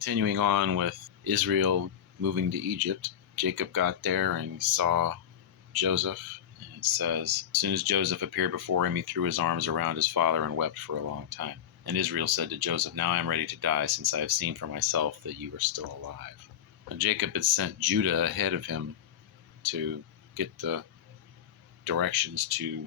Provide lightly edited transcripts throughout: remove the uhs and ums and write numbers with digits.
Continuing on with Israel moving to Egypt, Jacob got there and he saw Joseph. And it says, as soon as Joseph appeared before him, he threw his arms around his father and wept for a long time. And Israel said to Joseph, now I am ready to die, since I have seen for myself that you are still alive. Now Jacob had sent Judah ahead of him to get the directions to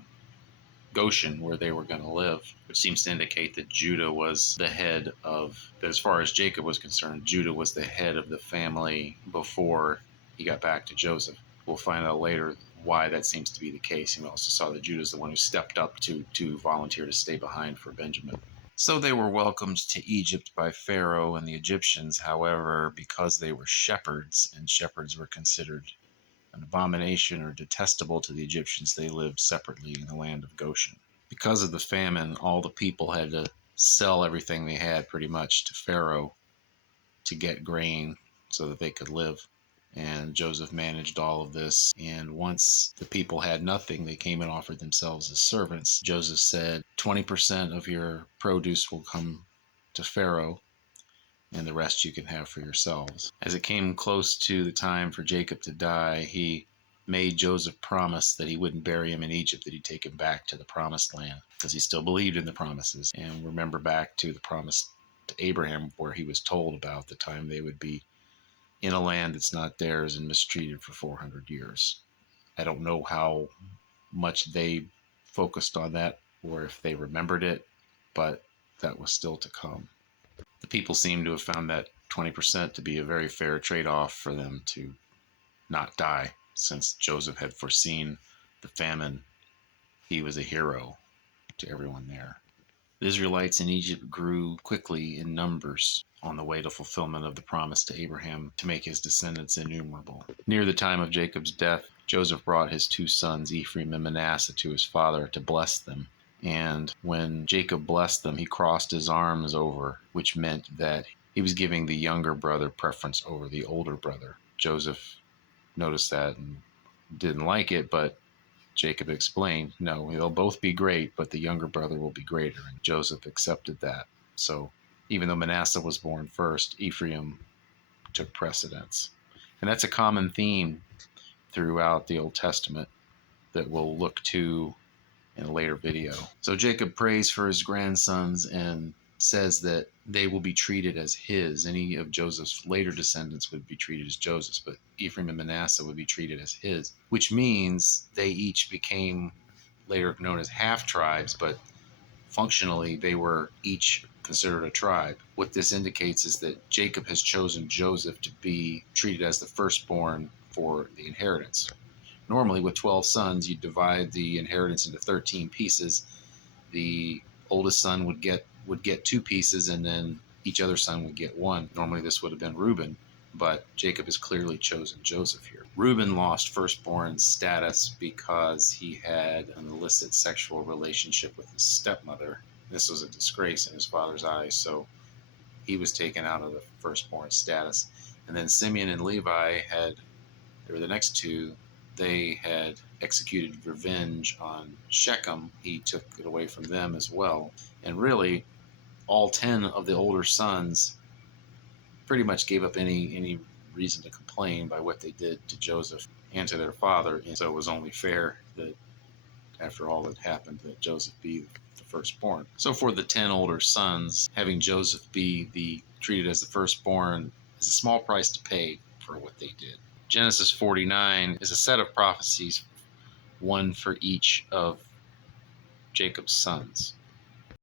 Goshen, where they were going to live, which seems to indicate that Judah was the head of, that as far as Jacob was concerned, Judah was the head of the family before he got back to Joseph. We'll find out later why that seems to be the case. And we also saw that Judah is the one who stepped up to volunteer to stay behind for Benjamin. So they were welcomed to Egypt by Pharaoh and the Egyptians. However, because they were shepherds, and shepherds were considered an abomination or detestable to the Egyptians, they lived separately in the land of Goshen. Because of the famine, all the people had to sell everything they had pretty much to Pharaoh to get grain so that they could live. And Joseph managed all of this. And once the people had nothing, they came and offered themselves as servants. Joseph said, 20% of your produce will come to Pharaoh, and the rest you can have for yourselves. As it came close to the time for Jacob to die, he made Joseph promise that he wouldn't bury him in Egypt, that he'd take him back to the promised land, because he still believed in the promises. And remember back to the promise to Abraham, where he was told about the time they would be in a land that's not theirs and mistreated for 400 years. I don't know how much they focused on that or if they remembered it, but that was still to come. The people seem to have found that 20% to be a very fair trade-off for them to not die, since Joseph had foreseen the famine. He was a hero to everyone there. The Israelites in Egypt grew quickly in numbers on the way to fulfillment of the promise to Abraham to make his descendants innumerable. Near the time of Jacob's death, Joseph brought his two sons, Ephraim and Manasseh, to his father to bless them. And when Jacob blessed them, he crossed his arms over, which meant that he was giving the younger brother preference over the older brother. Joseph noticed that and didn't like it, but Jacob explained, no, they'll both be great, but the younger brother will be greater. And Joseph accepted that. So even though Manasseh was born first, Ephraim took precedence. And that's a common theme throughout the Old Testament that we'll look to in a later video. So Jacob prays for his grandsons and says that they will be treated as his. Any of Joseph's later descendants would be treated as Joseph's, but Ephraim and Manasseh would be treated as his, which means they each became later known as half-tribes, but functionally they were each considered a tribe. What this indicates is that Jacob has chosen Joseph to be treated as the firstborn for the inheritance. Normally, with 12 sons, you divide the inheritance into 13 pieces. The oldest son would get 2 pieces, and then each other son would get 1. Normally, this would have been Reuben, but Jacob has clearly chosen Joseph here. Reuben lost firstborn status because he had an illicit sexual relationship with his stepmother. This was a disgrace in his father's eyes, so he was taken out of the firstborn status. And then Simeon and Levi they were the next two. They had executed revenge on Shechem. He took it away from them as well. And really, all 10 of the older sons pretty much gave up any reason to complain by what they did to Joseph and to their father. And so it was only fair that after all that happened, that Joseph be the firstborn. So for the 10 older sons, having Joseph be treated as the firstborn is a small price to pay for what they did. Genesis 49 is a set of prophecies, one for each of Jacob's sons.